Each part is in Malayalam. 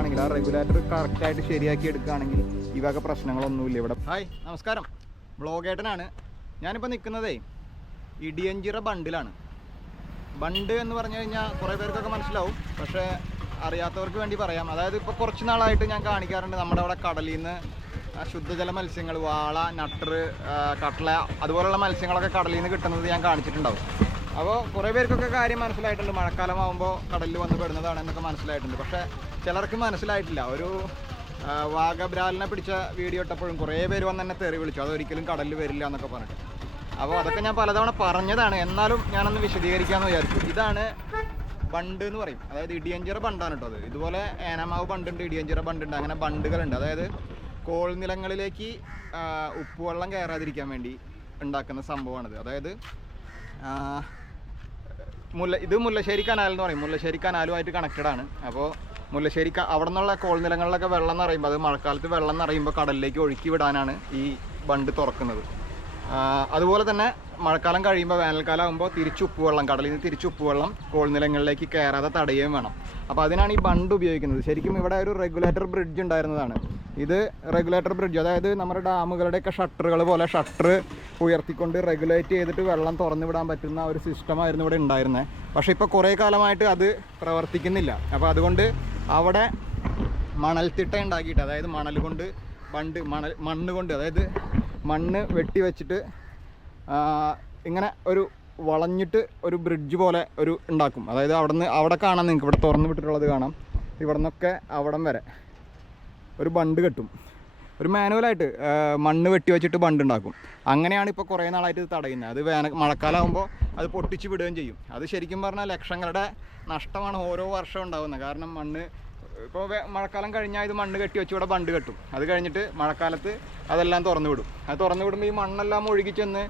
എടുക്കുകയാണെങ്കിൽ, ആ റെഗുലേറ്റർ കറക്റ്റായിട്ട് ശരിയാക്കി എടുക്കുകയാണെങ്കിൽ ഈ വക പ്രശ്നങ്ങളൊന്നുമില്ല ഇവിടെ. ഹായ്, നമസ്കാരം. ബ്ലോഗേട്ടനാണ്. ഞാനിപ്പോൾ നിൽക്കുന്നതേ ഇടിയഞ്ചിറ ബണ്ടിലാണ്. ബണ്ട് എന്ന് പറഞ്ഞു കഴിഞ്ഞാൽ കുറേ പേർക്കൊക്കെ മനസ്സിലാവും, പക്ഷേ അറിയാത്തവർക്ക് വേണ്ടി പറയാം. അതായത് ഇപ്പോൾ കുറച്ച് നാളായിട്ട് ഞാൻ കാണിക്കാറുണ്ട് നമ്മുടെ അവിടെ കടലിൽ നിന്ന് ശുദ്ധജല മത്സ്യങ്ങൾ, വാള, നട്ടർ, കട്ട്ള അതുപോലുള്ള മത്സ്യങ്ങളൊക്കെ കടലിൽ നിന്ന് കിട്ടുന്നത് ഞാൻ കാണിച്ചിട്ടുണ്ടാവും. അപ്പോൾ കുറേ പേർക്കൊക്കെ കാര്യം മനസ്സിലായിട്ടുണ്ട്, മഴക്കാലമാകുമ്പോൾ കടലിൽ വന്ന് പെടുന്നതാണ് എന്നൊക്കെ മനസ്സിലായിട്ടുണ്ട്. പക്ഷേ ചിലർക്ക് മനസ്സിലായിട്ടില്ല. ഒരു വാഗബ്രാലിനെ പിടിച്ച വീഡിയോ ഇട്ടപ്പോഴും കുറേ പേര് വന്ന് എന്നെ തെറി വിളിച്ചു, അതൊരിക്കലും കടലിൽ വരില്ല എന്നൊക്കെ പറഞ്ഞിട്ട്. അപ്പോൾ അതൊക്കെ ഞാൻ പലതവണ പറഞ്ഞതാണ്, എന്നാലും ഞാനൊന്ന് വിശദീകരിക്കാമെന്ന് വിചാരിച്ചു. ഇതാണ് ബണ്ട് എന്ന് പറയും, അതായത് ഇടിയഞ്ചിറ ബണ്ടാണ് കേട്ടോ. അത് ഇതുപോലെ ഏനമാവ് ബണ്ടുണ്ട്, ഇടിയഞ്ചിറ ബണ്ടുണ്ട്, അങ്ങനെ ബണ്ടുകളുണ്ട്. അതായത് കോൾനിലങ്ങളിലേക്ക് ഉപ്പുവെള്ളം കയറാതിരിക്കാൻ വേണ്ടി ഉണ്ടാക്കുന്ന സംഭവമാണിത്. അതായത് ഇത് മുല്ലശ്ശേരി കനാൽ എന്ന് പറയും, മുല്ലശ്ശേരി കനാലുമായിട്ട് കണക്റ്റഡാണ്. അപ്പോൾ മുല്ലശ്ശേരി അവിടെ നിന്നുള്ള കോൾനിലങ്ങളിലൊക്കെ വെള്ളം നിറയുമ്പോൾ, അത് മഴക്കാലത്ത് വെള്ളം നിറയുമ്പോൾ കടലിലേക്ക് ഒഴുക്കി വിടാനാണ് ഈ ബണ്ട് തുറക്കുന്നത്. അതുപോലെ തന്നെ മഴക്കാലം കഴിയുമ്പോൾ, വേനൽക്കാലം ആകുമ്പോൾ തിരിച്ച് ഉപ്പുവെള്ളം, കടലിൽ നിന്ന് തിരിച്ച് ഉപ്പുവെള്ളം കോൾനിലങ്ങളിലേക്ക് കയറാതെ തടയുകയും വേണം. അപ്പോൾ അതിനാണ് ഈ ബണ്ട് ഉപയോഗിക്കുന്നത്. ശരിക്കും ഇവിടെ ഒരു റെഗുലേറ്റർ ബ്രിഡ്ജ് ഉണ്ടായിരുന്നതാണ്. ഇത് റെഗുലേറ്റർ ബ്രിഡ്ജ്, അതായത് നമ്മുടെ ഡാമുകളുടെയൊക്കെ ഷട്ടറുകൾ പോലെ ഷട്ടർ ഉയർത്തിക്കൊണ്ട് റെഗുലേറ്റ് ചെയ്തിട്ട് വെള്ളം തുറന്നു വിടാൻ പറ്റുന്ന ഒരു സിസ്റ്റമായിരുന്നു ഇവിടെ ഉണ്ടായിരുന്നത്. പക്ഷേ ഇപ്പോൾ കുറേ കാലമായിട്ട് അത് പ്രവർത്തിക്കുന്നില്ല. അപ്പോൾ അതുകൊണ്ട് അവിടെ മണൽത്തിട്ട ഉണ്ടാക്കിയിട്ട്, അതായത് മണൽ കൊണ്ട് മണ്ണ് കൊണ്ട്, അതായത് മണ്ണ് വെട്ടി വെച്ചിട്ട് ഇങ്ങനെ ഒരു വളഞ്ഞിട്ട് ഒരു ബ്രിഡ്ജ് പോലെ ഒരു ഉണ്ടാക്കും. അതായത് അവിടെ കാണാം, നിങ്ങൾക്ക് ഇവിടെ തുറന്നു വിട്ടിട്ടുള്ളത് കാണാം. ഇവിടെ നിന്നൊക്കെ അവിടം വരെ ഒരു ബണ്ട് കെട്ടും, ഒരു മാനുവലായിട്ട് മണ്ണ് വെട്ടി വെച്ചിട്ട് ബണ്ട് ഉണ്ടാക്കും. അങ്ങനെയാണ് ഇപ്പോൾ കുറേ നാളായിട്ട് ഇത് തടയുന്നത്. അത് മഴക്കാലമാകുമ്പോൾ അത് പൊട്ടിച്ച് വിടുകയും ചെയ്യും. അത് ശരിക്കും പറഞ്ഞാൽ ലക്ഷങ്ങളുടെ നഷ്ടമാണ് ഓരോ വർഷം ഉണ്ടാകുന്നത്. കാരണം മണ്ണ് ഇപ്പോൾ മഴക്കാലം കഴിഞ്ഞാൽ ഇത് മണ്ണ് കെട്ടി വെച്ച് ഇവിടെ ബണ്ട് കെട്ടും. അത് കഴിഞ്ഞിട്ട് മഴക്കാലത്ത് അതെല്ലാം തുറന്നു വിടും. അത് തുറന്നു വിടുമ്പോൾ ഈ മണ്ണെല്ലാം ഒഴുകി ചെന്ന്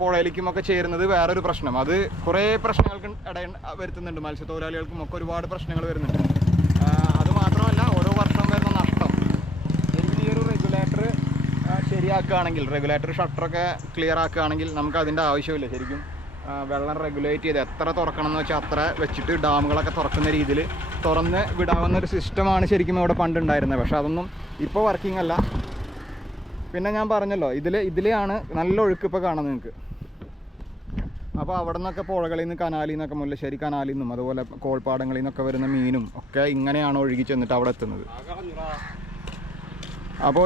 പുഴയിലേക്കുമൊക്കെ ചേരുന്നത് വേറൊരു പ്രശ്നം. അത് കുറേ പ്രശ്നങ്ങൾക്ക് വരുത്തുന്നുണ്ട്. മത്സ്യത്തൊഴിലാളികൾക്കും ഒക്കെ ഒരുപാട് പ്രശ്നങ്ങൾ വരുന്നുണ്ട്. അതുമാത്രമല്ല, ഓരോ വർഷം വരുന്ന നഷ്ടം. ഈ ഒരു റെഗുലേറ്റർ ശരിയാക്കുകയാണെങ്കിൽ, റെഗുലേറ്റർ ഷട്ടറൊക്കെ ക്ലിയർ ആക്കുകയാണെങ്കിൽ നമുക്ക് അതിൻ്റെ ആവശ്യമില്ല. ശരിക്കും വെള്ളം റെഗുലേറ്റ് ചെയ്ത് എത്ര തുറക്കണം എന്ന് വെച്ചാൽ അത്ര വെച്ചിട്ട് ഡാമുകളൊക്കെ തുറക്കുന്ന രീതിയിൽ തുറന്ന് വിടാവുന്ന ഒരു സിസ്റ്റമാണ് ശരിക്കും ഇവിടെ പണ്ടുണ്ടായിരുന്നത്. പക്ഷെ അതൊന്നും ഇപ്പോൾ വർക്കിംഗ് അല്ല. പിന്നെ ഞാൻ പറഞ്ഞല്ലോ, ഇതിലെയാണ് നല്ല ഒഴുക്ക് ഇപ്പോൾ കാണുന്നത് നിങ്ങൾക്ക്. അപ്പോൾ അവിടെ നിന്നൊക്കെ പുഴകളിൽ നിന്ന്, കനാലിൽ നിന്നൊക്കെ, മുല്ലശ്ശേരി കനാലിൽ നിന്നും അതുപോലെ കോൾപ്പാടങ്ങളിൽ നിന്നൊക്കെ വരുന്ന മീനും ഒക്കെ ഇങ്ങനെയാണ് ഒഴുകി ചെന്നിട്ട് അവിടെ എത്തുന്നത്. അപ്പോൾ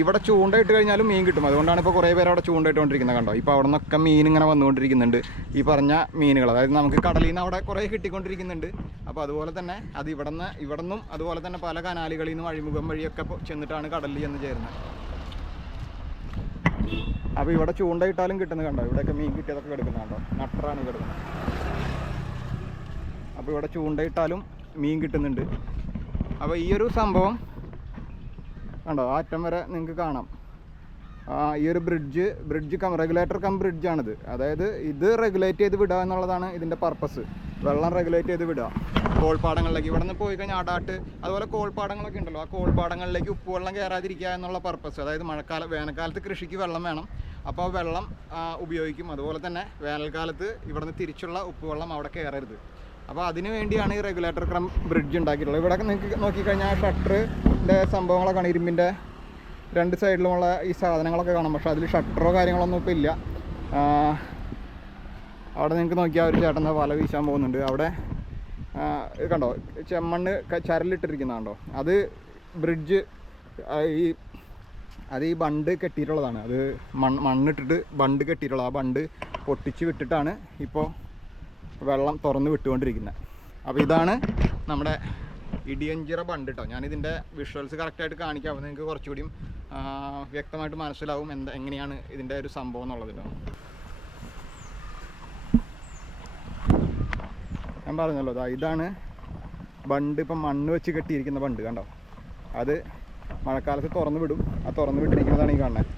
ഇവിടെ ചൂണ്ടയിട്ട് കഴിഞ്ഞാലും മീൻ കിട്ടും. അതുകൊണ്ടാണ് ഇപ്പോൾ കുറേ പേര് അവിടെ ചൂണ്ടയിട്ടുകൊണ്ടിരിക്കുന്നത്. കണ്ടോ, ഇപ്പോൾ അവിടെ നിന്നൊക്കെ മീൻ ഇങ്ങനെ വന്നുകൊണ്ടിരിക്കുന്നുണ്ട്. ഈ പറഞ്ഞ മീനുകൾ, അതായത് നമുക്ക് കടലിൽ നിന്ന് അവിടെ കുറേ കിട്ടിക്കൊണ്ടിരിക്കുന്നുണ്ട്. അപ്പോൾ അതുപോലെ തന്നെ അത് ഇവിടെ നിന്നും അതുപോലെ തന്നെ പല കനാലുകളിൽ നിന്നും അഴിമുഖം വഴിയൊക്കെ ചെന്നിട്ടാണ് കടലിൽ ചെന്ന് ചേരുന്നത്. അപ്പോൾ ഇവിടെ ചൂണ്ടയിട്ടാലും കിട്ടുന്നത് കണ്ടോ, ഇവിടെയൊക്കെ മീൻ കിട്ടിയതൊക്കെ കിടക്കുന്നത് കണ്ടോ, നട്ടറാണ് കിടക്കുന്നത്. അപ്പോൾ ഇവിടെ ചൂണ്ടയിട്ടാലും മീൻ കിട്ടുന്നുണ്ട്. അപ്പോൾ ഈ ഒരു സംഭവം കണ്ടോ, ആ അറ്റം വരെ നിങ്ങൾക്ക് കാണാം. ഈ ഒരു ബ്രിഡ്ജ് റെഗുലേറ്റർ കം ബ്രിഡ്ജാണിത്. അതായത് ഇത് റെഗുലേറ്റ് ചെയ്ത് വിടുക എന്നുള്ളതാണ് ഇതിൻ്റെ പർപ്പസ്. വെള്ളം റെഗുലേറ്റ് ചെയ്ത് വിടുക കോൾപ്പാടങ്ങളിലേക്ക്. ഇവിടെ നിന്ന് പോയി കഴിഞ്ഞാൽ ആടാട്ട് അതുപോലെ കോൾപ്പാടങ്ങളൊക്കെ ഉണ്ടല്ലോ, ആ കോൾപ്പാടങ്ങളിലേക്ക് ഉപ്പുവെള്ളം കയറാതിരിക്കുക എന്നുള്ള പർപ്പസ്. അതായത് വേനൽക്കാലത്ത് കൃഷിക്ക് വെള്ളം വേണം, അപ്പോൾ വെള്ളം ഉപയോഗിക്കും. അതുപോലെ തന്നെ വേനൽക്കാലത്ത് ഇവിടെ നിന്ന് തിരിച്ചുള്ള ഉപ്പുവെള്ളം അവിടെ കയറരുത്. അപ്പോൾ അതിന് വേണ്ടിയാണ് ഈ റെഗുലേറ്റർ ക്രം ബ്രിഡ്ജ് ഉണ്ടാക്കിയിട്ടുള്ളത്. ഇവിടെ നിങ്ങൾക്ക് നോക്കിക്കഴിഞ്ഞാൽ ഷട്ടറിൻ്റെ സംഭവങ്ങളൊക്കെ കാണാം. ഇരുമ്പിൻ്റെ രണ്ട് സൈഡിലുമുള്ള ഈ സാധനങ്ങളൊക്കെ കാണാം. പക്ഷേ അതിൽ ഷട്ടറോ കാര്യങ്ങളൊന്നും ഇപ്പോൾ ഇല്ല. അവിടെ നിങ്ങൾക്ക് നോക്കിയാൽ ഒരു ചേട്ടൻ വല വീശാൻ പോകുന്നുണ്ട്. അവിടെ കണ്ടോ, ചെമ്മണ്ണ് ചരലിട്ടിരിക്കുന്നതാണ്ടോ, അത് ബ്രിഡ്ജ് അത് ഈ ബണ്ട് കെട്ടിയിട്ടുള്ളതാണ്. അത് മണ്ണിട്ടിട്ട് ബണ്ട് കെട്ടിയിട്ടുള്ളത്. ആ ബണ്ട് പൊട്ടിച്ച് വിട്ടിട്ടാണ് ഇപ്പോൾ വെള്ളം തുറന്ന് വിട്ടുകൊണ്ടിരിക്കുന്നത്. അപ്പോൾ ഇതാണ് നമ്മുടെ ഇടിയഞ്ചിറ ബണ്ട് കേട്ടോ. ഞാനിതിൻ്റെ വിഷ്വൽസ് കറക്റ്റായിട്ട് കാണിക്കാം. അപ്പോൾ നിങ്ങൾക്ക് കുറച്ചുകൂടിയും വ്യക്തമായിട്ട് മനസ്സിലാവും എങ്ങനെയാണ് ഇതിൻ്റെ ഒരു സംഭവം എന്നുള്ളത്. ഞാൻ പറഞ്ഞല്ലോ, ഇതാണ് ബണ്ട്. ഇപ്പം മണ്ണ് വെച്ച് കെട്ടിയിരിക്കുന്ന ബണ്ട് കണ്ടോ, അത് മഴക്കാലത്ത് തുറന്നു വിടും. ആ തുറന്നു വിട്ടിരിക്കുന്നതാണ് ഈ കാണുന്നത്.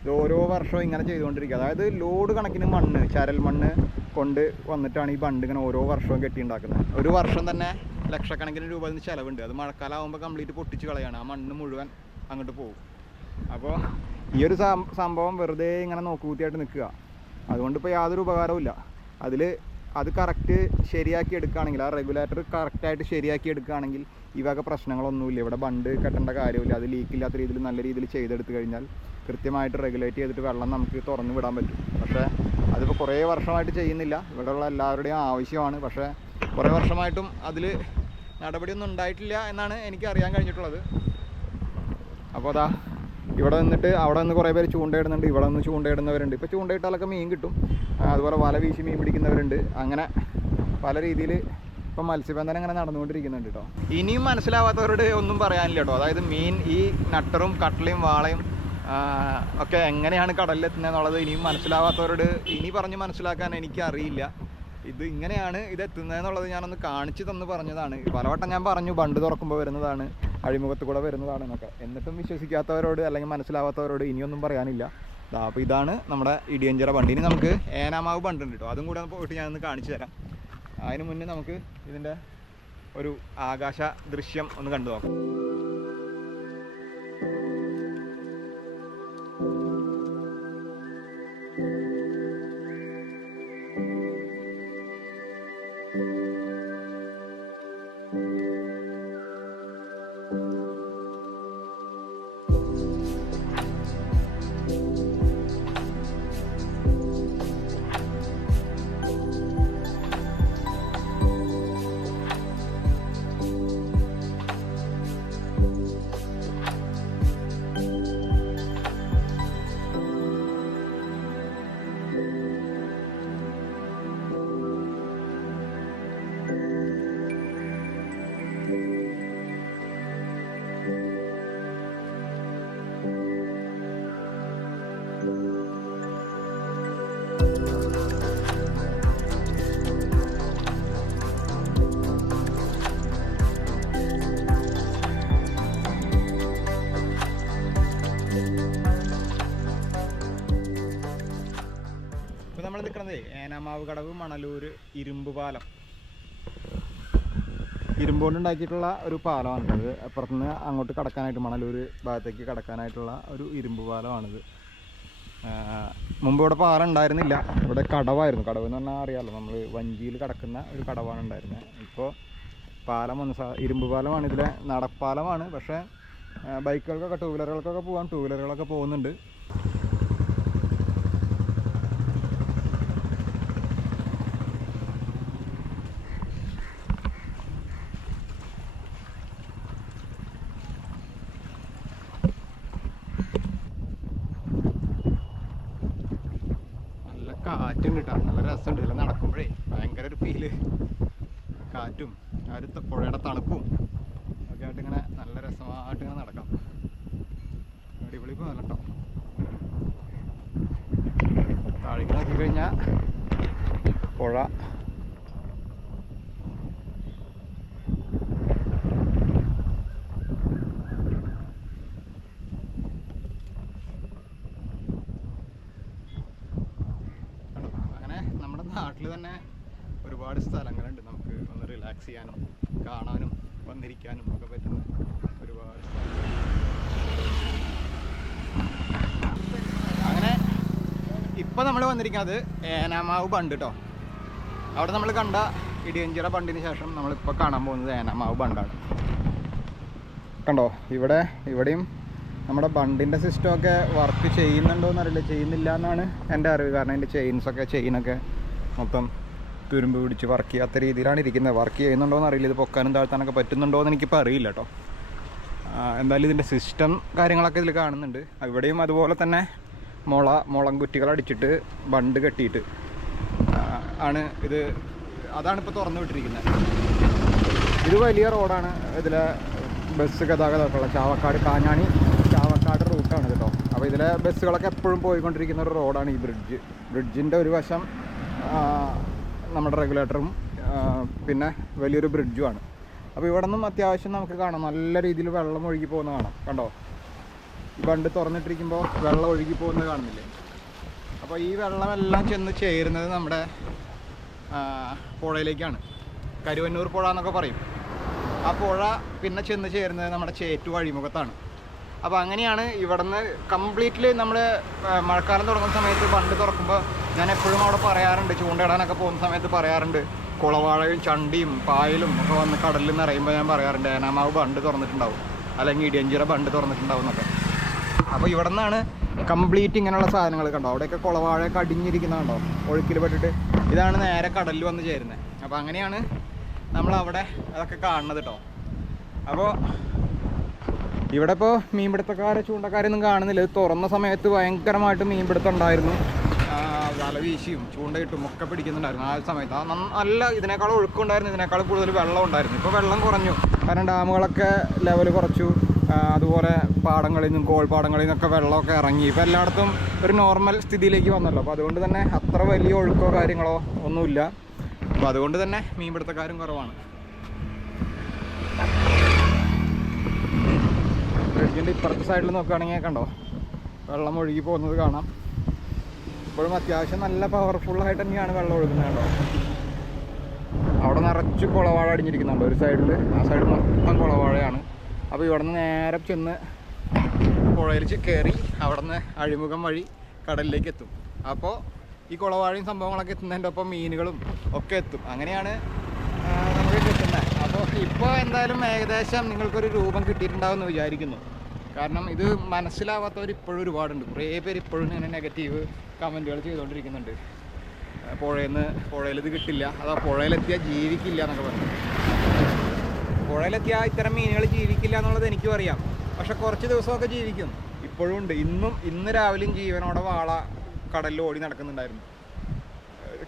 ഇത് ഓരോ വർഷവും ഇങ്ങനെ ചെയ്തുകൊണ്ടിരിക്കുക. അതായത് ലോഡ് കണക്കിന് മണ്ണ്, ചരൽ മണ്ണ് കൊണ്ട് വന്നിട്ടാണ് ഈ ബണ്ട് ഇങ്ങനെ ഓരോ വർഷവും കെട്ടിയുണ്ടാക്കുന്നത്. ഒരു വർഷം തന്നെ ലക്ഷക്കണക്കിന് രൂപ ചിലവുണ്ട്. അത് മഴക്കാലം ആകുമ്പോൾ കംപ്ലീറ്റ് പൊട്ടിച്ച് കളയാണ്. ആ മണ്ണ് മുഴുവൻ അങ്ങോട്ട് പോകും. അപ്പോൾ ഈ ഒരു സംഭവം വെറുതെ ഇങ്ങനെ നോക്കുകൂത്തിയായിട്ട് നിൽക്കുക. അതുകൊണ്ട് ഇപ്പോൾ യാതൊരു ഉപകാരവും ഇല്ല. അതിൽ അത് കറക്റ്റ് ശരിയാക്കി എടുക്കുകയാണെങ്കിൽ, ആ റെഗുലേറ്റർ കറക്റ്റായിട്ട് ശരിയാക്കി എടുക്കുകയാണെങ്കിൽ ഈ വക പ്രശ്നങ്ങളൊന്നുമില്ല. ഇവിടെ ബണ്ട് കെട്ടേണ്ട കാര്യമില്ല. അത് ലീക്കില്ലാത്ത രീതിയിൽ നല്ല രീതിയിൽ ചെയ്തെടുത്ത് കഴിഞ്ഞാൽ കൃത്യമായിട്ട് റെഗുലേറ്റ് ചെയ്തിട്ട് വെള്ളം നമുക്ക് തുറന്നു വിടാൻ പറ്റും. പക്ഷേ അതിപ്പോൾ കുറേ വർഷമായിട്ട് ചെയ്യുന്നില്ല. ഇവിടെയുള്ള എല്ലാവരുടെയും ആവശ്യമാണ്. പക്ഷേ കുറേ വർഷമായിട്ടും അതിൽ നടപടിയൊന്നും ഉണ്ടായിട്ടില്ല എന്നാണ് എനിക്ക് അറിയാൻ കഴിഞ്ഞിട്ടുള്ളത്. അപ്പോൾ അതാ ഇവിടെ നിന്നിട്ട് അവിടെ നിന്ന് കുറേ പേര് ചൂണ്ടയിടുന്നുണ്ട്, ഇവിടെ നിന്ന് ചൂണ്ടയിടുന്നവരുണ്ട്. ഇപ്പോൾ ചൂണ്ടയിട്ടാലൊക്കെ മീൻ കിട്ടും. അതുപോലെ വല വീശി മീൻ പിടിക്കുന്നവരുണ്ട്. അങ്ങനെ പല രീതിയിൽ ഇപ്പം മത്സ്യബന്ധനം ഇങ്ങനെ നടന്നുകൊണ്ടിരിക്കുന്നുണ്ട് കേട്ടോ. ഇനിയും മനസ്സിലാവാത്തവരോട് ഒന്നും പറയാനില്ല കേട്ടോ. അതായത് മീൻ ഈ നട്ടറും കട്ടലയും വാളയും ഒക്കെ എങ്ങനെയാണ് കടലിലെത്തുന്നത് എന്നുള്ളത് ഇനിയും മനസ്സിലാവാത്തവരോട് ഇനി പറഞ്ഞ് മനസ്സിലാക്കാൻ എനിക്കറിയില്ല. ഇത് ഇങ്ങനെയാണ് ഇത് എത്തുന്നതെന്നുള്ളത് ഞാനൊന്ന് കാണിച്ച് തന്ന് പറഞ്ഞതാണ്. പലവട്ടം ഞാൻ പറഞ്ഞു ബണ്ട് തുറക്കുമ്പോൾ വരുന്നതാണ്, അഴിമുഖത്ത് കൂടെ വരുന്നതാണെന്നൊക്കെ. എന്നിട്ടും വിശ്വസിക്കാത്തവരോട് അല്ലെങ്കിൽ മനസ്സിലാവാത്തവരോട് ഇനിയൊന്നും പറയാനില്ല. അപ്പോൾ ഇതാണ് നമ്മുടെ ഇടിയഞ്ചിറ ബണ്ട്. ഇനി നമുക്ക് ഏനാമാവ് ബണ്ടുണ്ട് കേട്ടോ. അതും കൂടെ പോയിട്ട് ഞാനൊന്ന് കാണിച്ചു തരാം. അതിന് മുന്നേ നമുക്ക് ഇതിൻ്റെ ഒരു ആകാശ ദൃശ്യം ഒന്ന് കണ്ടു നോക്കാം. നമ്മൾ നിൽക്കുന്നത് ഏനാമാവ് കടവ് മണലൂർ ഇരുമ്പ് പാലം. ഇരുമ്പ് കൊണ്ട് ഉണ്ടാക്കിയിട്ടുള്ള ഒരു പാലമാണിത്. അപ്പുറത്തുനിന്ന് അങ്ങോട്ട് കടക്കാനായിട്ട് മണലൂർ ഭാഗത്തേക്ക് കടക്കാനായിട്ടുള്ള ഒരു ഇരുമ്പ് പാലമാണിത്. മുമ്പ് ഇവിടെ പാലം ഉണ്ടായിരുന്നില്ല. ഇവിടെ കടവായിരുന്നു. കടവ് എന്ന് പറഞ്ഞാൽ അറിയാമല്ലോ, നമ്മൾ വഞ്ചിയിൽ കടക്കുന്ന ഒരു കടവാണ് ഉണ്ടായിരുന്നത്. ഇപ്പോൾ പാലം വന്ന് ഇരുമ്പ് പാലമാണ്. ഇതിലെ നടപ്പാലമാണ്. പക്ഷേ ബൈക്കുകൾക്കൊക്കെ ടൂ വീലറുകൾക്കൊക്കെ പോകാൻ ടൂ വീലറുകളൊക്കെ പോകുന്നുണ്ട്. കാറ്റും കിട്ടാം, നല്ല രസമുണ്ട്. ഇതിൽ നടക്കുമ്പോഴേ ഭയങ്കര ഒരു ഫീല്. കാറ്റും ആ ഒരു പുഴയുടെ തണുപ്പും ഒക്കെ ആയിട്ട് ഇങ്ങനെ നല്ല രസമായിട്ട് ഇങ്ങനെ നടക്കാം. അടിപൊളി പോലെ കേട്ടോ. താഴേക്ക് നോക്കി കഴിഞ്ഞാൽ പുഴ. നാട്ടിൽ തന്നെ ഒരുപാട് സ്ഥലങ്ങളുണ്ട് നമുക്ക് ഒന്ന് റിലാക്സ് ചെയ്യാനും കാണാനും വന്നിരിക്കാനും ഒക്കെ പറ്റുന്ന ഒരുപാട് സ്ഥലങ്ങൾ. അങ്ങനെ ഇപ്പം നമ്മൾ വന്നിരിക്കുന്നത് ഏനാമാവ് ബണ്ട് കേട്ടോ. അവിടെ നമ്മൾ കണ്ട ഇടിയഞ്ചിറ ബണ്ടിന് ശേഷം നമ്മളിപ്പോൾ കാണാൻ പോകുന്നത് ഏനാമാവ് ബണ്ടാണ്. കണ്ടോ, ഇവിടെയും നമ്മുടെ ബണ്ടിൻ്റെ സിസ്റ്റമൊക്കെ വർക്ക് ചെയ്യുന്നുണ്ടോ എന്നറിയില്ല. ചെയ്യുന്നില്ല എന്നാണ് എൻ്റെ അറിവ്. കാരണം അതിൻ്റെ ചെയിനൊക്കെ മൊത്തം തുരുമ്പ് പിടിച്ച് വർക്ക് ചെയ്യാത്ത രീതിയിലാണ് ഇരിക്കുന്നത്. വർക്ക് ചെയ്യുന്നുണ്ടോ എന്നറിയില്ല. ഇത് പൊക്കാനും താഴ്ത്താനൊക്കെ പറ്റുന്നുണ്ടോ എന്ന് എനിക്കിപ്പോൾ അറിയില്ല കേട്ടോ. എന്തായാലും ഇതിൻ്റെ സിസ്റ്റം കാര്യങ്ങളൊക്കെ ഇതിൽ കാണുന്നുണ്ട്. ഇവിടെയും അതുപോലെ തന്നെ മുളം കുറ്റികൾ അടിച്ചിട്ട് ബണ്ട് കെട്ടിയിട്ട് ആണ് ഇത്. അതാണിപ്പോൾ തുറന്നു വിട്ടിരിക്കുന്നത്. ഇത് വലിയ റോഡാണ്. ഇതിലെ ബസ് ഗതാഗതമൊക്കെ ഉള്ള ചാവക്കാട് റൂട്ടാണ് കേട്ടോ. അപ്പോൾ ഇതിലെ ബസ്സുകളൊക്കെ എപ്പോഴും പോയിക്കൊണ്ടിരിക്കുന്ന ഒരു റോഡാണ് ഈ ബ്രിഡ്ജിൻ്റെ ഒരു വശം നമ്മുടെ റെഗുലേറ്ററും പിന്നെ വലിയൊരു ബ്രിഡ്ജുമാണ്. അപ്പോൾ ഇവിടെ നിന്നും അത്യാവശ്യം നമുക്ക് കാണാം, നല്ല രീതിയിൽ വെള്ളം ഒഴുകി പോകുന്ന കാണാം. കണ്ടോ, ഈ ബണ്ട് തുറന്നിട്ടിരിക്കുമ്പോൾ വെള്ളം ഒഴുകി പോകുന്നത് കാണുന്നില്ലേ? അപ്പോൾ ഈ വെള്ളമെല്ലാം ചെന്ന് ചേരുന്നത് നമ്മുടെ പുഴയിലേക്കാണ്. കരുവന്നൂർ പുഴ എന്നൊക്കെ പറയും. ആ പുഴ പിന്നെ ചെന്ന് ചേരുന്നത് നമ്മുടെ ചേറ്റു അഴിമുഖത്താണ്. അപ്പോൾ അങ്ങനെയാണ് ഇവിടുന്ന് കംപ്ലീറ്റ്ലി നമ്മൾ മഴക്കാലം തുടങ്ങുന്ന സമയത്ത് ബണ്ട് തുറക്കുമ്പോൾ ഞാൻ എപ്പോഴും അവിടെ പറയാറുണ്ട്, ചൂണ്ടയിടാനൊക്കെ പോകുന്ന സമയത്ത് പറയാറുണ്ട്, കുളവാഴയും ചണ്ടിയും പായലും ഒക്കെ വന്ന് കടലിൽ നിന്ന് അറിയുമ്പോൾ ഞാൻ പറയാറുണ്ട് ഏനാമാവ് ബണ്ട് തുറന്നിട്ടുണ്ടാവും, അല്ലെങ്കിൽ ഇടിയഞ്ചിറ ബണ്ട് തുറന്നിട്ടുണ്ടാവും എന്നൊക്കെ. അപ്പോൾ ഇവിടെ നിന്നാണ് കംപ്ലീറ്റ് ഇങ്ങനെയുള്ള സാധനങ്ങൾ കണ്ടോ, അവിടെയൊക്കെ കുളവാഴയൊക്കെ അടിഞ്ഞിരിക്കുന്ന കണ്ടോ ഒഴുക്കിൽ പെട്ടിട്ട്, ഇതാണ് നേരെ കടലിൽ വന്ന് ചേരുന്നത്. അപ്പോൾ അങ്ങനെയാണ് നമ്മളവിടെ അതൊക്കെ കാണുന്നത് കേട്ടോ. അപ്പോൾ ഇവിടെ ഇപ്പോൾ മീൻപിടുത്തക്കാരെ ചൂണ്ടക്കാരൊന്നും കാണുന്നില്ല. ഇത് തുറന്ന സമയത്ത് ഭയങ്കരമായിട്ട് മീൻപിടുത്തം ഉണ്ടായിരുന്നു, വല വീശിയും ചൂണ്ടയിട്ടും ഒക്കെ പിടിക്കുന്നുണ്ടായിരുന്നു ആ സമയത്ത്. നല്ല ഇതിനേക്കാൾ ഒഴുക്കുണ്ടായിരുന്നു, ഇതിനേക്കാൾ കൂടുതൽ വെള്ളം ഉണ്ടായിരുന്നു. ഇപ്പോൾ വെള്ളം കുറഞ്ഞു, കാരണം ഡാമുകളൊക്കെ ലെവൽ കുറച്ചു, അതുപോലെ പാടങ്ങളിൽ നിന്നും കോൾപ്പാടങ്ങളിൽ നിന്നൊക്കെ വെള്ളമൊക്കെ ഇറങ്ങി. ഇപ്പോൾ എല്ലായിടത്തും ഒരു നോർമൽ സ്ഥിതിയിലേക്ക് വന്നല്ലോ. അപ്പോൾ അതുകൊണ്ട് തന്നെ അത്ര വലിയ ഒഴുക്കോ കാര്യങ്ങളോ ഒന്നുമില്ല. അപ്പോൾ അതുകൊണ്ട് തന്നെ മീൻപിടുത്തക്കാരും കുറവാണ്. ബ്രിഡ്ജിൻ്റെ ഇപ്പുറത്തെ സൈഡിൽ നോക്കുകയാണെങ്കിൽ കണ്ടോ വെള്ളം ഒഴുകി പോകുന്നത് കാണാം. ഇപ്പോഴും അത്യാവശ്യം നല്ല പവർഫുള്ളായിട്ട് തന്നെയാണ് വെള്ളം ഒഴുകുന്നത് കേട്ടോ. അവിടെ നിറച്ച് കുളവാഴ അടിഞ്ഞിരിക്കുന്നുണ്ട് ഒരു സൈഡിൽ, ആ സൈഡ് മൊത്തം കുളവാഴയാണ്. അപ്പോൾ ഇവിടെ നിന്ന് നേരെ ചെന്ന് പുഴയിൽ കയറി അവിടെ നിന്ന് അഴിമുഖം വഴി കടലിലേക്ക് എത്തും. അപ്പോൾ ഈ കുളവാഴയും സംഭവങ്ങളൊക്കെ എത്തുന്നതിൻ്റെ ഒപ്പം മീനുകളും ഒക്കെ എത്തും. അങ്ങനെയാണ് നമുക്ക് കിട്ടുന്നത്. അപ്പോൾ ഇപ്പോൾ എന്തായാലും ഏകദേശം നിങ്ങൾക്കൊരു രൂപം കിട്ടിയിട്ടുണ്ടാവുമെന്ന് വിചാരിക്കുന്നു. കാരണം ഇത് മനസ്സിലാവാത്തവർ ഇപ്പോഴും ഒരുപാടുണ്ട്. കുറേ പേര് ഇപ്പോഴും ഇങ്ങനെ നെഗറ്റീവ് കമൻറ്റുകൾ ചെയ്തുകൊണ്ടിരിക്കുന്നുണ്ട്. പുഴയിൽ ഇത് കിട്ടില്ല, അതാ പുഴയിലെത്തിയാൽ ജീവിക്കില്ല എന്നൊക്കെ പറഞ്ഞു. പുഴയിലെത്തിയാൽ ഇത്തരം മീനുകൾ ജീവിക്കില്ല എന്നുള്ളത് എനിക്കും അറിയാം. പക്ഷെ കുറച്ച് ദിവസമൊക്കെ ജീവിക്കും. ഇപ്പോഴും ഉണ്ട്. ഇന്ന് രാവിലെയും ജീവനോടെ വാള കടലിൽ ഓടി നടക്കുന്നുണ്ടായിരുന്നു.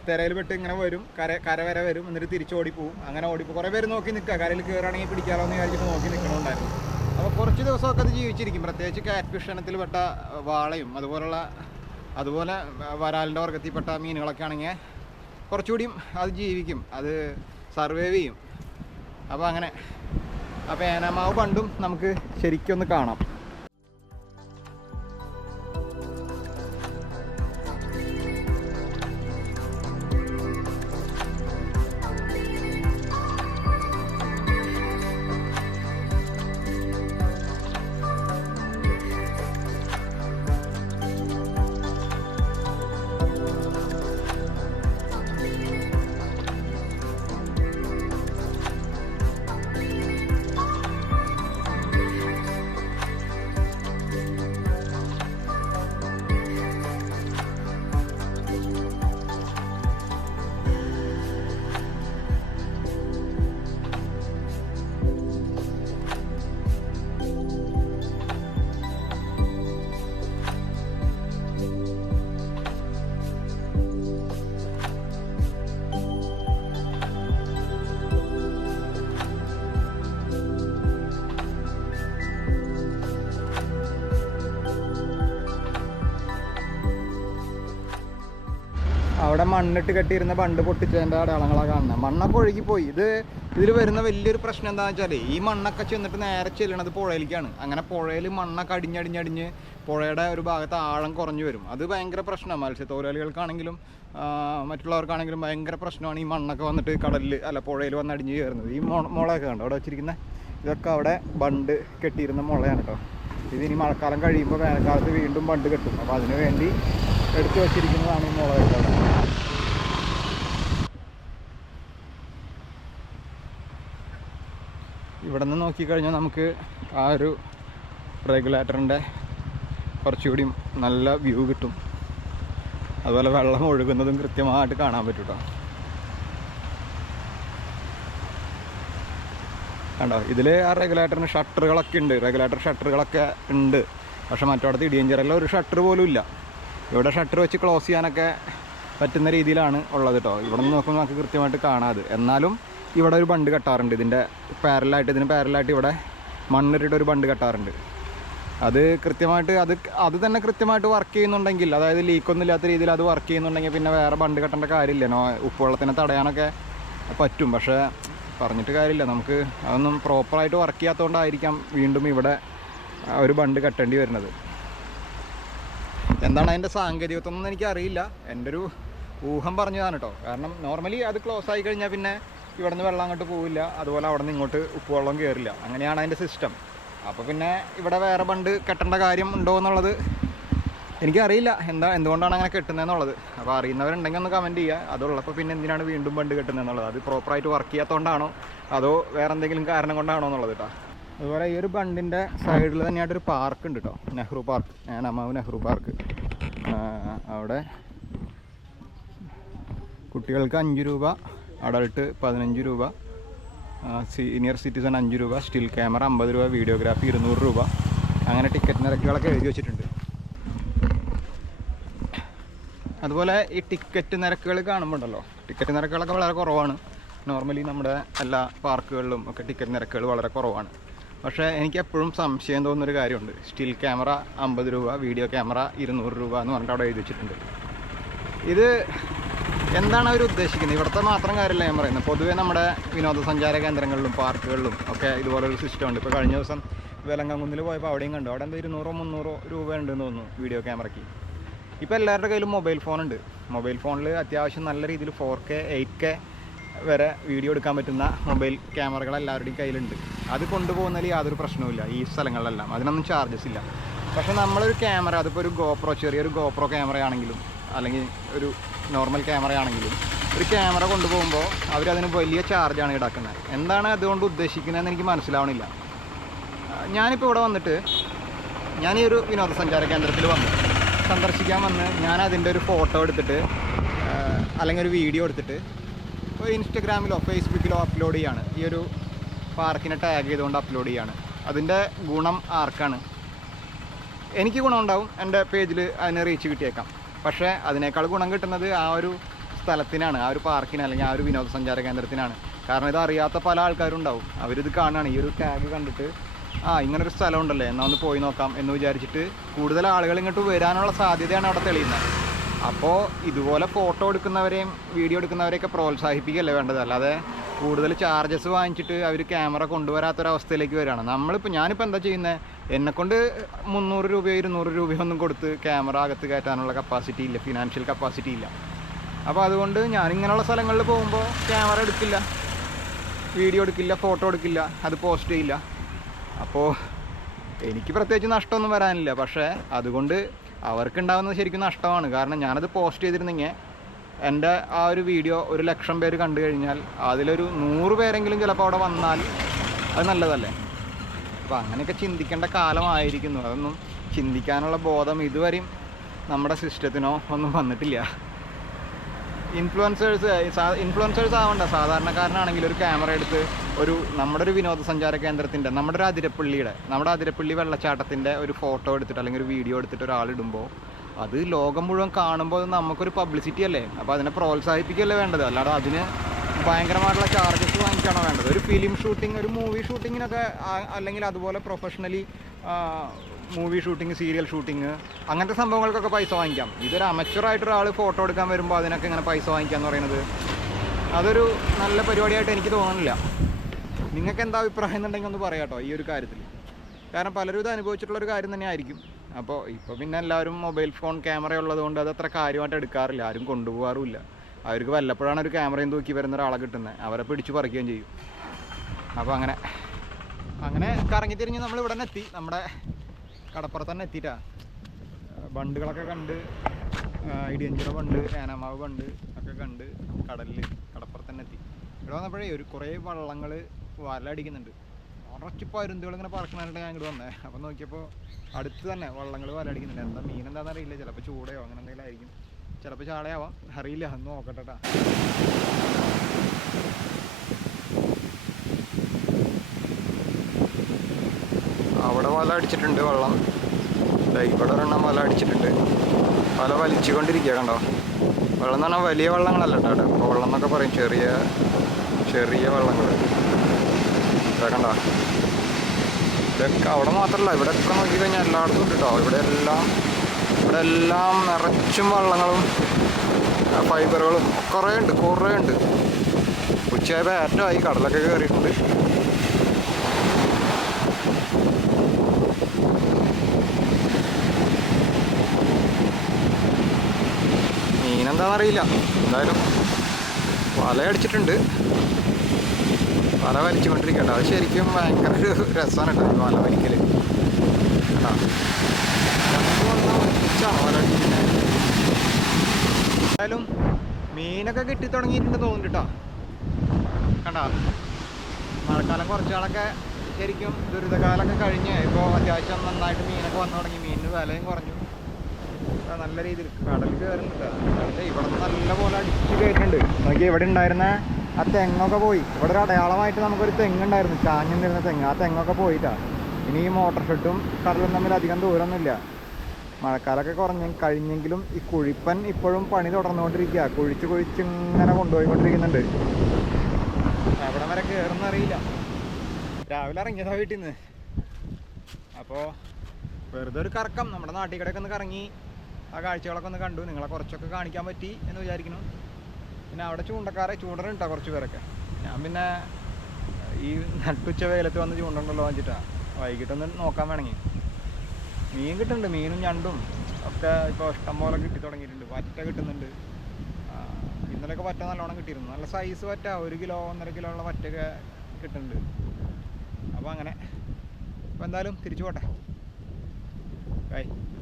തിരയിൽ പെട്ട് ഇങ്ങനെ വരും, കര വരെ വരും, എന്നിട്ട് തിരിച്ചോടി പോവും. അങ്ങനെ ഓടിപ്പോൾ കുറേ പേര് നോക്കി നിൽക്കുക, കരയിൽ കയറുകയാണെങ്കിൽ പിടിക്കാമല്ലോ എന്ന് വിചാരിച്ചിട്ട് നോക്കി നിൽക്കണമുണ്ടായിരുന്നു. അപ്പോൾ കുറച്ച് ദിവസമൊക്കെ അത് ജീവിച്ചിരിക്കും. പ്രത്യേകിച്ച് കാറ്റ് ഫിഷ് ഇനത്തിൽപ്പെട്ട വാളയും അതുപോലെ വരാലിൻ്റെ വർഗത്തിൽപ്പെട്ട മീനുകളൊക്കെ ആണെങ്കിൽ കുറച്ചുകൂടിയും അത് ജീവിക്കും, അത് സർവൈവ് ചെയ്യും. അപ്പോൾ അങ്ങനെ ഏനാമാവ് ബണ്ടും നമുക്ക് ശരിക്കൊന്ന് കാണാം. അവിടെ മണ്ണിട്ട് കെട്ടിയിരുന്ന ബണ്ട് പൊട്ടിച്ചതിൻ്റെ അടയാളങ്ങളാണ് കാണുന്നത്. മണ്ണൊക്കെ ഒഴുകിപ്പോയി. ഇതിൽ വരുന്ന വലിയൊരു പ്രശ്നം എന്താണെന്ന് വെച്ചാൽ ഈ മണ്ണൊക്കെ ചെന്നിട്ട് നേരെ ചെല്ലണത് പുഴയിലേക്കാണ്. അങ്ങനെ പുഴയിൽ മണ്ണൊക്കെ അടിഞ്ഞടിഞ്ഞടിഞ്ഞ് പുഴയുടെ ഒരു ഭാഗത്ത് ആഴം കുറഞ്ഞു വരും. അത് ഭയങ്കര പ്രശ്നമാണ്. മത്സ്യത്തൊഴിലാളികൾക്കാണെങ്കിലും മറ്റുള്ളവർക്കാണെങ്കിലും ഭയങ്കര പ്രശ്നമാണ് ഈ മണ്ണൊക്കെ വന്നിട്ട് പുഴയിൽ വന്ന് അടിഞ്ഞ് കയറുന്നത്. ഈ മുളയൊക്കെ കണ്ടോ അവിടെ വെച്ചിരിക്കുന്ന ഇതൊക്കെ അവിടെ ബണ്ട് കെട്ടിയിരുന്ന മുളയാണ് കേട്ടോ. ഇതിനി മഴക്കാലം കഴിയുമ്പോൾ വേനൽക്കാലത്ത് വീണ്ടും ബണ്ട് കെട്ടും. അപ്പോൾ അതിനു വേണ്ടി എടുത്തു വച്ചിരിക്കുന്നതാണ് ഈ മുളയൊക്കെ അവിടെ. ഇവിടെ നിന്ന് നോക്കിക്കഴിഞ്ഞാൽ നമുക്ക് ആ ഒരു റെഗുലേറ്ററിൻ്റെ കുറച്ചുകൂടി നല്ല വ്യൂ കിട്ടും. അതുപോലെ വെള്ളം ഒഴുകുന്നതും കൃത്യമായിട്ട് കാണാൻ പറ്റും കേട്ടോ. കണ്ടോ ഇതിൽ ആ റെഗുലേറ്ററിന് ഷട്ടറുകളൊക്കെ ഉണ്ട്, റെഗുലേറ്റർ ഷട്ടറുകളൊക്കെ ഉണ്ട്. പക്ഷെ മറ്റോടത്ത് ഇടിയഞ്ചിറെല്ലാം ഒരു ഷട്ടർ പോലും ഇല്ല. ഇവിടെ ഷട്ടർ വെച്ച് ക്ലോസ് ചെയ്യാനൊക്കെ പറ്റുന്ന രീതിയിലാണ് ഉള്ളത് കേട്ടോ. ഇവിടെ നിന്ന് നോക്കുമ്പോൾ നമുക്ക് കൃത്യമായിട്ട് കാണാതെ. എന്നാലും ഇവിടെ ഒരു ബണ്ട് കെട്ടാറുണ്ട്. ഇതിന് പാരലായിട്ട് ഇവിടെ മണ്ണിട്ടിട്ട് ഒരു ബണ്ട് കെട്ടാറുണ്ട്. അത് കൃത്യമായിട്ട് അത് തന്നെ കൃത്യമായിട്ട് വർക്ക് ചെയ്യുന്നുണ്ടെങ്കിൽ, അതായത് ലീക്കൊന്നും ഇല്ലാത്ത രീതിയിൽ അത് വർക്ക് ചെയ്യുന്നുണ്ടെങ്കിൽ പിന്നെ വേറെ ബണ്ട് കെട്ടേണ്ട കാര്യമില്ല. ഉപ്പുവെള്ളത്തിനെ തടയാനൊക്കെ പറ്റും. പക്ഷേ പറഞ്ഞിട്ട് കാര്യമില്ല, നമുക്ക് അതൊന്നും പ്രോപ്പറായിട്ട് വർക്ക് ചെയ്യാത്തതുകൊണ്ടായിരിക്കാം വീണ്ടും ഇവിടെ ഒരു ബണ്ട് കെട്ടേണ്ടി വരുന്നത്. എന്താണ് അതിൻ്റെ സാങ്കേതികത്വം എന്നൊന്നും എനിക്കറിയില്ല. എൻ്റെ ഒരു ഊഹം പറഞ്ഞതാണ് കേട്ടോ. കാരണം നോർമലി അത് ക്ലോസ് ആയി കഴിഞ്ഞാൽ പിന്നെ ഇവിടെ നിന്ന് വെള്ളം അങ്ങോട്ട് പോവില്ല, അതുപോലെ അവിടെ നിന്ന് ഇങ്ങോട്ട് ഉപ്പുവെള്ളം കയറില്ല. അങ്ങനെയാണ് അതിൻ്റെ സിസ്റ്റം. അപ്പോൾ പിന്നെ ഇവിടെ വേറെ ബണ്ട് കെട്ടേണ്ട കാര്യം ഉണ്ടോ എന്നുള്ളത് എനിക്കറിയില്ല, എന്തുകൊണ്ടാണ് അങ്ങനെ കെട്ടുന്നതെന്നുള്ളത്. അപ്പോൾ അറിയുന്നവരുണ്ടെങ്കിൽ ഒന്ന് കമൻറ്റ് ചെയ്യുക. അതുള്ളപ്പോൾ പിന്നെ എന്തിനാണ് വീണ്ടും ബണ്ട് കെട്ടുന്നതെന്നുള്ളത്, അത് പ്രോപ്പറായിട്ട് വർക്ക് ചെയ്യാത്തതുകൊണ്ടാണോ അതോ വേറെ എന്തെങ്കിലും കാരണം കൊണ്ടാണോ എന്നുള്ളത് കേട്ടോ. അതുപോലെ ഈ ഒരു ബണ്ടിൻ്റെ സൈഡിൽ തന്നെയായിട്ടൊരു പാർക്ക് ഉണ്ട് കേട്ടോ, നെഹ്റു പാർക്ക്, ഏനാമാവ് നെഹ്റു പാർക്ക്. അവിടെ കുട്ടികൾക്ക് 5 രൂപ, അഡൾട്ട് 15 രൂപ, സീനിയർ സിറ്റിസൺ 5 രൂപ, സ്റ്റിൽ ക്യാമറ 50 രൂപ, വീഡിയോഗ്രാഫി 200 രൂപ, അങ്ങനെ ടിക്കറ്റ് നിരക്കുകളൊക്കെ എഴുതി വെച്ചിട്ടുണ്ട്. അതുപോലെ ഈ ടിക്കറ്റ് നിരക്കുകൾ കാണുമ്പോണ്ടല്ലോ, ടിക്കറ്റ് നിരക്കുകളൊക്കെ വളരെ കുറവാണ്. നോർമലി നമ്മുടെ എല്ലാ പാർക്കുകളിലും ഒക്കെ ടിക്കറ്റ് നിരക്കുകൾ വളരെ കുറവാണ്. പക്ഷേ എനിക്ക് എപ്പോഴും സംശയം തോന്നുന്നൊരു കാര്യമുണ്ട്. സ്റ്റിൽ ക്യാമറ 50 രൂപ, വീഡിയോ ക്യാമറ 200 രൂപ എന്ന് പറഞ്ഞിട്ട് അവിടെ എഴുതി വെച്ചിട്ടുണ്ട്. ഇത് എന്താണ് അവർ ഉദ്ദേശിക്കുന്നത്? ഇവിടുത്തെ മാത്രം കാര്യമല്ല ഞാൻ പറയുന്നത്, പൊതുവേ നമ്മുടെ വിനോദസഞ്ചാര കേന്ദ്രങ്ങളിലും പാർക്കുകളിലും ഒക്കെ ഇതുപോലൊരു സിസ്റ്റം ഉണ്ട്. ഇപ്പോൾ കഴിഞ്ഞ ദിവസം വെലങ്ങുന്നിൽ പോയപ്പോൾ അവിടെയും കണ്ടു, അവിടെ എന്താ 200-300 രൂപ ഉണ്ടെന്ന് തോന്നുന്നു വീഡിയോ ക്യാമറയ്ക്ക്. ഇപ്പോൾ എല്ലാവരുടെ കയ്യിലും മൊബൈൽ ഫോണുണ്ട്. മൊബൈൽ ഫോണിൽ അത്യാവശ്യം നല്ല രീതിയിൽ 4K 8K വരെ വീഡിയോ എടുക്കാൻ പറ്റുന്ന മൊബൈൽ ക്യാമറകൾ എല്ലാവരുടെയും കയ്യിലുണ്ട്. അത് കൊണ്ടുപോകുന്നതിൽ യാതൊരു പ്രശ്നവുമില്ല ഈ സ്ഥലങ്ങളിലെല്ലാം, അതിനൊന്നും ചാർജസ് ഇല്ല. പക്ഷേ നമ്മളൊരു ക്യാമറ, അതിപ്പോൾ ഒരു ഗോപ്രോ, ചെറിയൊരു ഗോപ്രോ ക്യാമറയാണെങ്കിലും അല്ലെങ്കിൽ ഒരു നോർമൽ ക്യാമറയാണെങ്കിലും ഒരു ക്യാമറ കൊണ്ടുപോകുമ്പോൾ അവരതിന് വലിയ ചാർജാണ് ഈടാക്കുന്നത്. എന്താണ് അതുകൊണ്ട് ഉദ്ദേശിക്കുന്നതെന്ന് എനിക്ക് മനസ്സിലാവണില്ല. ഞാനിപ്പോൾ ഇവിടെ വന്നിട്ട് ഞാൻ ഈ ഒരു വിനോദസഞ്ചാര കേന്ദ്രത്തിൽ സന്ദർശിക്കാൻ വന്ന് ഞാൻ അതിൻ്റെ ഒരു ഫോട്ടോ എടുത്തിട്ട് അല്ലെങ്കിൽ ഒരു വീഡിയോ എടുത്തിട്ട് ഒരു ഇൻസ്റ്റഗ്രാമിലോ ഫേസ്ബുക്കിലോ അപ്ലോഡ് ചെയ്യാണ്. ഈ ഒരു പാർക്കിനെ ടാഗ് ചെയ്തുകൊണ്ട് അപ്ലോഡ് ചെയ്യാണ്. അതിൻ്റെ ഗുണം ആർക്കാണ്? എനിക്ക് ഗുണമുണ്ടാവും, എൻ്റെ പേജിൽ അതിന് റീച്ച് കിട്ടിയേക്കാം. പക്ഷേ അതിനേക്കാൾ ഗുണം കിട്ടുന്നത് ആ ഒരു സ്ഥലത്തിനാണ്, ആ ഒരു പാർക്കിന് അല്ലെങ്കിൽ ആ ഒരു വിനോദസഞ്ചാര കേന്ദ്രത്തിനാണ്. കാരണം ഇത് അറിയാത്ത പല ആൾക്കാരും ഉണ്ടാവും. അവരിത് കാണുകയാണ്, ഈ ഒരു ടാഗ് കണ്ടിട്ട് ഇങ്ങനൊരു സ്ഥലം ഉണ്ടല്ലേ, എന്നാൽ ഒന്ന് പോയി നോക്കാം എന്ന് വിചാരിച്ചിട്ട് കൂടുതൽ ആളുകൾ ഇങ്ങോട്ട് വരാനുള്ള സാധ്യതയാണ് അവിടെ തെളിയുന്നത്. അപ്പോൾ ഇതുപോലെ ഫോട്ടോ എടുക്കുന്നവരെയും വീഡിയോ എടുക്കുന്നവരെയൊക്കെ പ്രോത്സാഹിപ്പിക്കുകയല്ലേ വേണ്ടത്, അല്ലാതെ കൂടുതൽ ചാർജസ് വാങ്ങിച്ചിട്ട് അവർ ക്യാമറ കൊണ്ടുവരാത്തൊരവസ്ഥയിലേക്ക് വരികയാണ്. ഞാനിപ്പോൾ എന്താ ചെയ്യുന്നത്? എന്നെക്കൊണ്ട് 300 രൂപയോ 200 രൂപയോ ഒന്നും കൊടുത്ത് ക്യാമറ അകത്ത് കയറ്റാനുള്ള കപ്പാസിറ്റി ഇല്ല, ഫിനാൻഷ്യൽ കപ്പാസിറ്റി ഇല്ല. അപ്പോൾ അതുകൊണ്ട് ഞാനിങ്ങനെയുള്ള സ്ഥലങ്ങളിൽ പോകുമ്പോൾ ക്യാമറ എടുക്കില്ല, വീഡിയോ എടുക്കില്ല, ഫോട്ടോ എടുക്കില്ല, അത് പോസ്റ്റ് ചെയ്യില്ല. അപ്പോൾ എനിക്ക് പ്രത്യേകിച്ച് നഷ്ടമൊന്നും വരാനില്ല. പക്ഷേ അതുകൊണ്ട് അവർക്കുണ്ടാകുന്നത് ശരിക്കും നഷ്ടമാണ്. കാരണം ഞാനത് പോസ്റ്റ് ചെയ്തിരുന്നെങ്കിൽ എൻ്റെ ആ ഒരു വീഡിയോ 1,00,000 പേര് കണ്ടു കഴിഞ്ഞാൽ അതിലൊരു 100 പേരെങ്കിലും ചിലപ്പോൾ അവിടെ വന്നാൽ അത് നല്ലതല്ലേ. അപ്പോൾ അങ്ങനെയൊക്കെ ചിന്തിക്കേണ്ട കാലമായിരിക്കുന്നു. അതൊന്നും ചിന്തിക്കാനുള്ള ബോധം ഇതുവരെയും നമ്മുടെ സിസ്റ്റത്തിനോ ഒന്നും വന്നിട്ടില്ല. ഇൻഫ്ലുവൻസേഴ്സ് ആവണ്ട, സാധാരണക്കാരനാണെങ്കിൽ ഒരു ക്യാമറ എടുത്ത് നമ്മുടെ ഒരു വിനോദസഞ്ചാര കേന്ദ്രത്തിൻ്റെ, നമ്മുടെ അതിരപ്പള്ളി വെള്ളച്ചാട്ടത്തിൻ്റെ ഒരു ഫോട്ടോ എടുത്തിട്ട് അല്ലെങ്കിൽ ഒരു വീഡിയോ എടുത്തിട്ട് ഒരാളിടുമ്പോൾ അത് ലോകം മുഴുവൻ കാണുമ്പോൾ അത് നമുക്കൊരു പബ്ലിസിറ്റി അല്ലേ. അപ്പോൾ അതിനെ പ്രോത്സാഹിപ്പിക്കുകയല്ലേ വേണ്ടത്, അല്ലാതെ അതിന് ഭയങ്കരമായിട്ടുള്ള ചാർജസ് വാങ്ങിക്കാണോ വേണ്ടത്? ഒരു ഫിലിം ഷൂട്ടിംഗ്, ഒരു മൂവി ഷൂട്ടിങ്ങിനൊക്കെ, അല്ലെങ്കിൽ അതുപോലെ professionally movie shooting, serial shooting, അങ്ങനത്തെ സംഭവങ്ങൾക്കൊക്കെ പൈസ വാങ്ങിക്കാം. ഇതൊരു അമച്വറായിട്ടൊരാൾ ഫോട്ടോ എടുക്കാൻ വരുമ്പോൾ അതിനൊക്കെ ഇങ്ങനെ പൈസ വാങ്ങിക്കുക എന്ന് പറയുന്നത് അതൊരു നല്ല പരിപാടിയായിട്ട് എനിക്ക് തോന്നുന്നില്ല. നിങ്ങൾക്ക് എന്താ അഭിപ്രായം എന്നുണ്ടെങ്കിൽ ഒന്ന് പറയാം കേട്ടോ ഈ ഒരു കാര്യത്തിൽ. കാരണം പലരും ഇത് അനുഭവിച്ചിട്ടുള്ളൊരു കാര്യം തന്നെ ആയിരിക്കും. അപ്പോൾ ഇപ്പോൾ പിന്നെ എല്ലാവരും മൊബൈൽ ഫോൺ ക്യാമറ ഉള്ളതുകൊണ്ട് അത് അത്ര കാര്യമായിട്ട് എടുക്കാറില്ല, ആരും കൊണ്ടുപോകാറുമില്ല. അവർക്ക് വല്ലപ്പോഴാണ് ഒരു ക്യാമറയും തൂക്കി വരുന്ന ഒരാളെ കിട്ടുന്നത്, അവരെ പിടിച്ച് പറിക്കുകയും ചെയ്യും. അപ്പോൾ അങ്ങനെ കറങ്ങിത്തിരിഞ്ഞ് നമ്മൾ ഇവിടെ തന്നെ എത്തി, നമ്മുടെ കടപ്പുറത്ത് തന്നെ എത്തിയിട്ടാ. ബണ്ടുകളൊക്കെ കണ്ട്, ഇടിയഞ്ചിറ ബണ്ട്, ഏനാമാവ് ബണ്ട് ഒക്കെ കണ്ട് കടപ്പുറത്ത് തന്നെ എത്തി. ഇവിടെ വന്നപ്പോഴേ കുറേ വള്ളങ്ങൾ വല അടിക്കുന്നുണ്ട്. കുറച്ച് പരുന്തുകൾ ഇങ്ങനെ പറക്കണായിട്ട് ഞാൻ ഇങ്ങോട്ട് വന്നേ. അപ്പോൾ നോക്കിയപ്പോൾ അടുത്ത് തന്നെ വള്ളങ്ങൾ വല അടിക്കുന്നുണ്ട്. എന്താ മീൻ എന്താണെന്ന് അറിയില്ല, ചിലപ്പോൾ ചൂടയോ അങ്ങനെ എന്തെങ്കിലും ആയിരിക്കും, ചിലപ്പോൾ ചാളയാവാം, അറിയില്ല, ഒന്ന് നോക്കട്ടെട്ടാ. അവിടെ വല അടിച്ചിട്ടുണ്ട് വെള്ളം, ഇവിടെ ഒരെണ്ണം വല അടിച്ചിട്ടുണ്ട്. വല വലിച്ചുകൊണ്ടിരിക്കുക, കണ്ടോ? വെള്ളം എന്ന് പറഞ്ഞാൽ വലിയ വെള്ളങ്ങളല്ല കേട്ടോ, ഇപ്പോൾ വെള്ളം എന്നൊക്കെ പറയും ചെറിയ വെള്ളങ്ങൾ. ഇവിടെ കണ്ടോ? ഇതൊക്കെ അവിടെ മാത്രമല്ല, ഇവിടെയൊക്കെ നോക്കിക്കഴിഞ്ഞാൽ എല്ലായിടത്തും ഉണ്ട് കേട്ടോ. ഇവിടെ എല്ലാം നിറച്ചും വള്ളങ്ങളും ഫൈബറുകളും കുറേ ഉണ്ട്. ഉച്ചയായപ്പോൾ ഏറ്റമായി കടലൊക്കെ കയറിയിട്ടുണ്ട്. മീനെന്താണെന്നറിയില്ല, എന്തായാലും വല അടിച്ചിട്ടുണ്ട്. വല വലിച്ചുകൊണ്ടിരിക്കട്ടോ. അത് ശരിക്കും ഭയങ്കര ഒരു രസമാണ് കേട്ടോ ഈ വല വലിക്കല് കേട്ടോ. എന്തായാലും മീനൊക്കെ കിട്ടി തുടങ്ങിയിട്ടുണ്ട് തോന്നുന്നുണ്ട് കേട്ടോ. കണ്ടോ, മഴക്കാലം കുറച്ചാളൊക്കെ ശരിക്കും ദുരിതകാലമൊക്കെ കഴിഞ്ഞ് ഇപ്പോൾ അത്യാവശ്യം നന്നായിട്ട് മീനൊക്കെ വന്നു തുടങ്ങി. മീനിന് വിലയും കുറഞ്ഞു. നല്ല രീതിയിൽ കടൽ കയറുന്നുണ്ട്. ഇവിടെ നിന്ന് നല്ല പോലെ അടിച്ച് കയറ്റുന്നുണ്ട്. നോക്കി ഇവിടെ ഉണ്ടായിരുന്ന ആ തെങ്ങൊക്കെ പോയി. ഇവിടെ ഒരു അടയാളമായിട്ട് നമുക്കൊരു തെങ്ങുണ്ടായിരുന്നു, ചാഞ്ഞു നിന്നിരുന്ന തെങ്ങ്. ആ തെങ്ങൊക്കെ പോയിട്ടാണ്. ഇനി ഈ മോട്ടോർ ഷെഡും കടലും തമ്മിൽ അധികം ദൂരമൊന്നുമില്ല. മഴക്കാലമൊക്കെ കഴിഞ്ഞെങ്കിലും ഈ കുഴിപ്പൻ ഇപ്പോഴും പണി തുടർന്നുകൊണ്ടിരിക്കുക. കുഴിച്ച് ഇങ്ങനെ കൊണ്ടുപോയിക്കൊണ്ടിരിക്കുന്നുണ്ട്. എവിടെ വരെ കയറുന്നറിയില്ല. രാവിലെ ഇറങ്ങിയതാ വീട്ടിൽ നിന്ന്. അപ്പോൾ വെറുതെ ഒരു കറക്കം നമ്മുടെ നാട്ടിൽ കൂടെയൊക്കെ ഒന്ന് കറങ്ങി ആ കാഴ്ചകളൊക്കെ ഒന്ന് കണ്ടു. നിങ്ങളെ കുറച്ചൊക്കെ കാണിക്കാൻ പറ്റി എന്ന് വിചാരിക്കുന്നു. പിന്നെ അവിടെ ചൂണ്ടനുണ്ടോ കുറച്ച് പേരൊക്കെ. ഞാൻ പിന്നെ ഈ നട്ടുച്ച വെയിലത്ത് വന്ന് ചൂണ്ടണ്ടല്ലോ വെച്ചിട്ടാണ്. വൈകിട്ടൊന്ന് നോക്കാൻ വേണമെങ്കിൽ മീൻ കിട്ടുന്നുണ്ട്. മീനും ഞണ്ടും ഒക്കെ ഇപ്പോൾ ഇഷ്ടം പോലെ കിട്ടി തുടങ്ങിയിട്ടുണ്ട്. വറ്റ കിട്ടുന്നുണ്ട്. ഇന്നലെയൊക്കെ വറ്റ നല്ലോണം കിട്ടിയിരുന്നു. നല്ല സൈസ് വറ്റ, 1 കിലോ 1.5 കിലോ ഉള്ള വറ്റയൊക്കെ കിട്ടുന്നുണ്ട്. അപ്പോൾ അങ്ങനെ. അപ്പോൾ എന്തായാലും തിരിച്ചു പോട്ടെ. ബൈ.